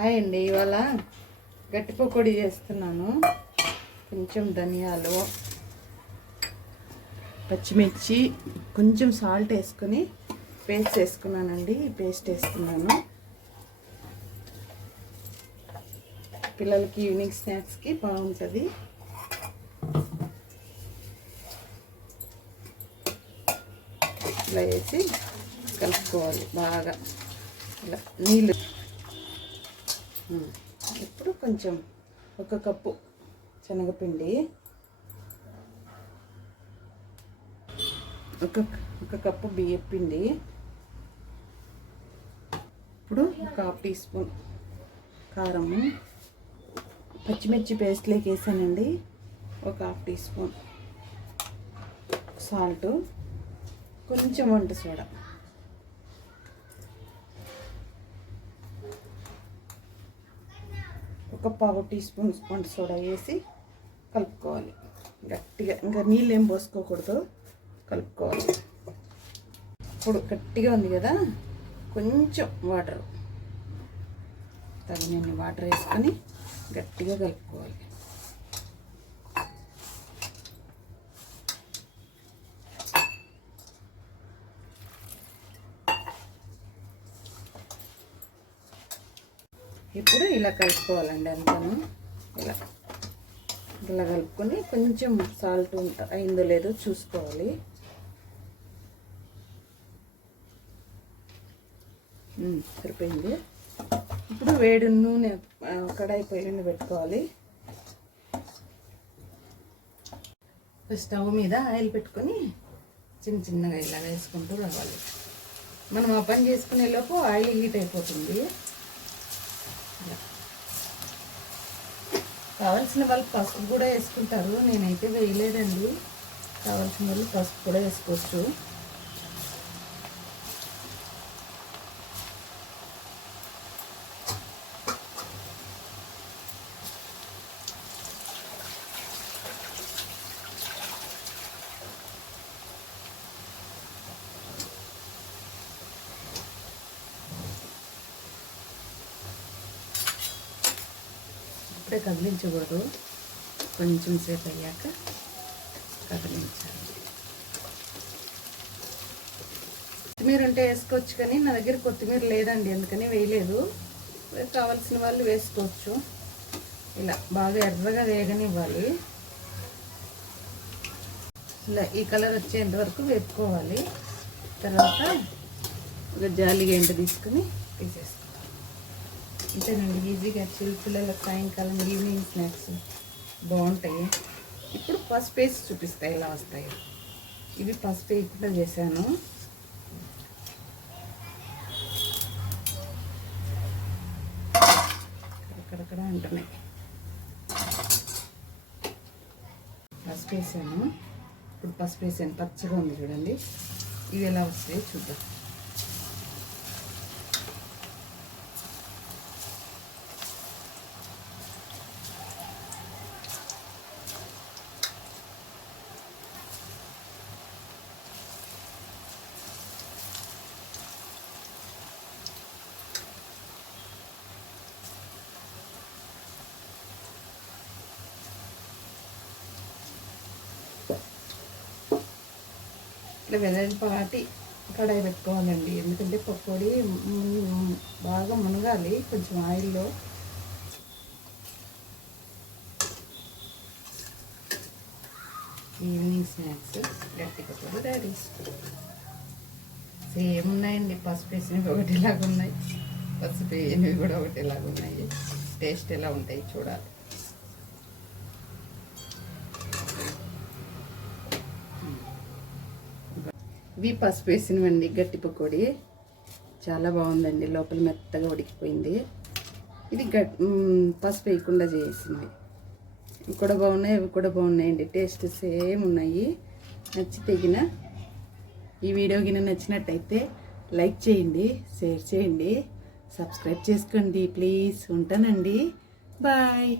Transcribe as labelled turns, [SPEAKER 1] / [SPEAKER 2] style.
[SPEAKER 1] Hi అండి ఇవాళ గట్టి పకోడీ చేస్తున్నాను. కొంచెం ధనియాలు పచ్చిమిర్చి కొంచెం సాల్ట్ వేసుకొని పేస్ట్ వేసుకున్నానండి పేస్ట్ వేస్తున్నాను. పిల్లలకి ఈవినింగ్ స్నాక్స్కి బాగుంటుంది. ఇలా వేసి కలుపుకోవాలి బాగా. ఇలా నీళ్ళు ఇప్పుడు కొంచెం ఒక కప్పు శనగపిండి ఒక ఒక కప్పు బియ్యం పిండి ఇప్పుడు ఒక హాఫ్ టీ స్పూన్ కారము పచ్చిమిర్చి పేస్ట్లోకి వేసానండి ఒక హాఫ్ టీ స్పూన్ సాల్ట్ కొంచెం వంట సోడా. ఒక పావు టీ స్పూన్ వంట సోడా వేసి కలుపుకోవాలి. గట్టిగా ఇంకా నీళ్ళు ఏం పోసుకోకూడదు. కలుపుకోవాలి. ఇప్పుడు గట్టిగా ఉంది కదా కొంచెం వాటర్. తగినన్ని వాటర్ వేసుకొని గట్టిగా కలుపుకోవాలి. ఇప్పుడు ఇలా కలుపుకోవాలండి అంతాను. ఇలా. ఇలా కలుపుకొని కొంచెం సాల్ట్ ఉంట అయిందో లేదో చూసుకోవాలి. సరిపోయింది. ఇప్పుడు వేడి నూనె కడాయి పొయ్యి పెట్టుకోవాలి. స్టవ్ మీద ఆయిల్ పెట్టుకొని చిన్న చిన్నగా ఇలా వేసుకుంటూ రావాలి. మనం ఆ పని చేసుకునే లోపు ఆయిల్ హీట్ అయిపోతుంది. ఇట్లా కావాల్సిన వాళ్ళు పసుపు కూడా వేసుకుంటారు. నేనైతే వేయలేదండి. కావాల్సిన వాళ్ళు పసుపు కూడా వేసుకోవచ్చు. ఇప్పుడే కదిలించకూడదు. కొంచెం సేపు అయ్యాక కదిలించాలి. కొత్తిమీర ఉంటే వేసుకోవచ్చు కానీ నా దగ్గర కొత్తిమీర లేదండి అందుకని వేయలేదు. కావాల్సిన వాళ్ళు వేసుకోవచ్చు. ఇలా బాగా ఎర్రగా వేగనివ్వాలి. ఇలా ఈ కలర్ వచ్చేంత వరకు వేపుకోవాలి. తర్వాత ఒక జాలి గంట తీసుకుని తీసేస్తాం అంతేనండి ఈజీగా చిల్ పిల్లలకు సాయంకాలం ఈవినింగ్ స్నాక్స్ బాగుంటాయి. ఇప్పుడు పసుపు వేసి చూపిస్తాయి ఇలా వస్తాయి. ఇవి పసుపు వేయకుండా చేశాను. అక్కడక్కడ ఉంటున్నాయి. పసుపు వేసాను. ఇప్పుడు పసుపు వేసాను పచ్చగా ఉంది చూడండి. ఇవి ఎలా వస్తాయి చూద్దాం. ఇట్లా వెదల్పాటి కడాయి పెట్టుకోవాలండి. ఎందుకంటే పకోడీ బాగా మునగాలి కొంచెం ఆయిల్లో ఈవినింగ్ స్నాక్స్ గట్టి పకోడీ రెడీ సేమ్ ఉన్నాయండి పసుపు వేసినవి ఒకటిలాగా ఉన్నాయి పసుపు వేయనివి కూడా ఒకటిలాగా ఉన్నాయి టేస్ట్ ఎలా ఉంటాయి చూడాలి ఇవి పసుపు వేసినవండి గట్టి పకోడీ. చాలా బాగుందండి లోపల మెత్తగా ఉడికిపోయింది. ఇది గట్ పసుపు వేయకుండా చేసింది. ఇవి కూడా బాగున్నాయి ఇవి కూడా బాగున్నాయండి. టేస్ట్ సేమ్ ఉన్నాయి. నచ్చి తెగిన ఈ వీడియో గిన నచ్చినట్టయితే లైక్ చేయండి షేర్ చేయండి సబ్స్క్రైబ్ చేసుకోండి ప్లీజ్. ఉంటానండి. బాయ్.